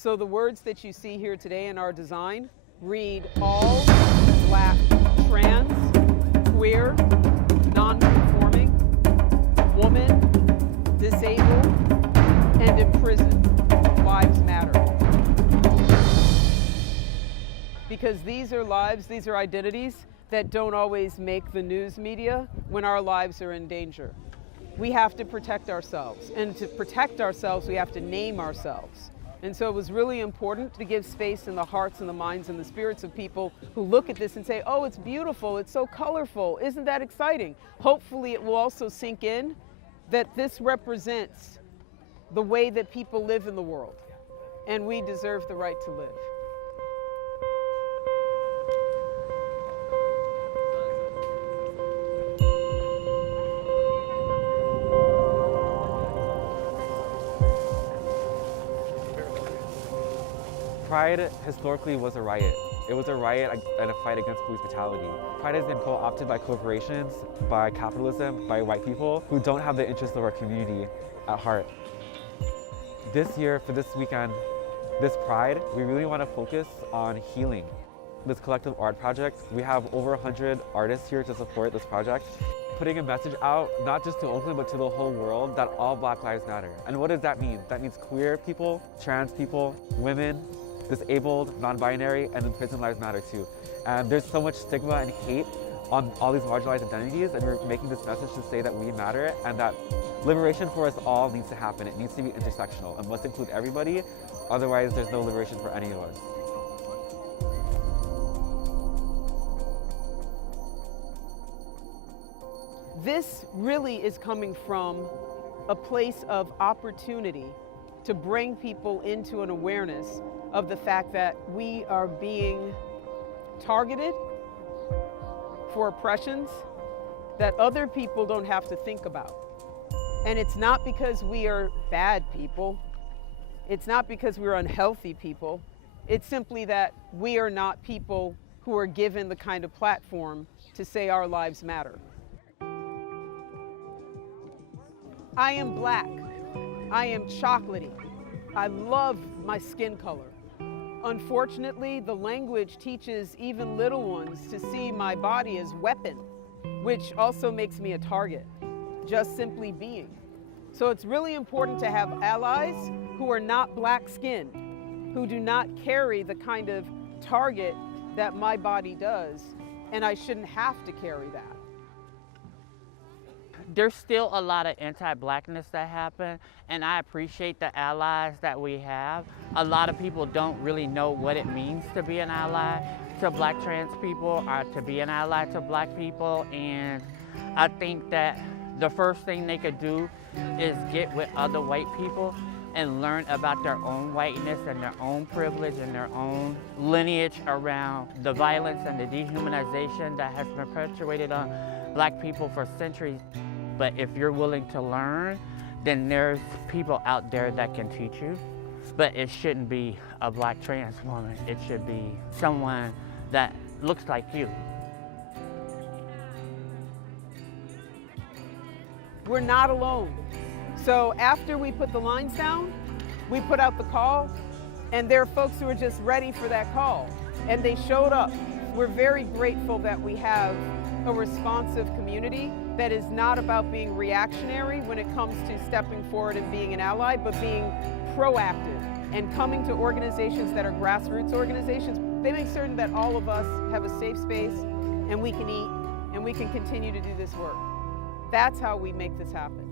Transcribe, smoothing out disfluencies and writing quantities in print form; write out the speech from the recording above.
So the words that you see here today in our design read all Black, trans, queer, non-conforming, woman, disabled, and imprisoned lives matter. Because these are lives, these are identities that don't always make the news media when our lives are in danger. We have to protect ourselves, and to protect ourselves, we have to name ourselves. And so it was really important to give space in the hearts and the minds and the spirits of people who look at this and say, oh, it's beautiful, it's so colorful, isn't that exciting? Hopefully it will also sink in that this represents the way that people live in the world, and we deserve the right to live. Pride historically was a riot. It was a riot and a fight against police brutality. Pride has been co-opted by corporations, by capitalism, by white people who don't have the interests of our community at heart. This year, for this weekend, this Pride, we really want to focus on healing. This collective art project, we have over 100 artists here to support this project. Putting a message out, not just to Oakland, but to the whole world, that all Black lives matter. And what does that mean? That means queer people, trans people, women, disabled, non-binary, and imprisoned lives matter too. And there's so much stigma and hate on all these marginalized identities, and we're making this message to say that we matter and that liberation for us all needs to happen. It needs to be intersectional and must include everybody, otherwise there's no liberation for any of us. This really is coming from a place of opportunity to bring people into an awareness of the fact that we are being targeted for oppressions that other people don't have to think about. And it's not because we are bad people. It's not because we're unhealthy people. It's simply that we are not people who are given the kind of platform to say our lives matter. I am Black. I am chocolatey. I love my skin color. Unfortunately, the language teaches even little ones to see my body as weapon, which also makes me a target, just simply being. So it's really important to have allies who are not Black skin, who do not carry the kind of target that my body does, and I shouldn't have to carry that. There's still a lot of anti-Blackness that happen, and I appreciate the allies that we have. A lot of people don't really know what it means to be an ally to Black trans people or to be an ally to Black people, and I think that the first thing they could do is get with other white people and learn about their own whiteness and their own privilege and their own lineage around the violence and the dehumanization that has been perpetuated on Black people for centuries. But if you're willing to learn, then there's people out there that can teach you. But it shouldn't be a Black trans woman. It should be someone that looks like you. We're not alone. So after we put the lines down, we put out the call, and there are folks who are just ready for that call, and they showed up. We're very grateful that we have a responsive community that is not about being reactionary when it comes to stepping forward and being an ally, but being proactive and coming to organizations that are grassroots organizations. They make certain that all of us have a safe space and we can eat and we can continue to do this work. That's how we make this happen.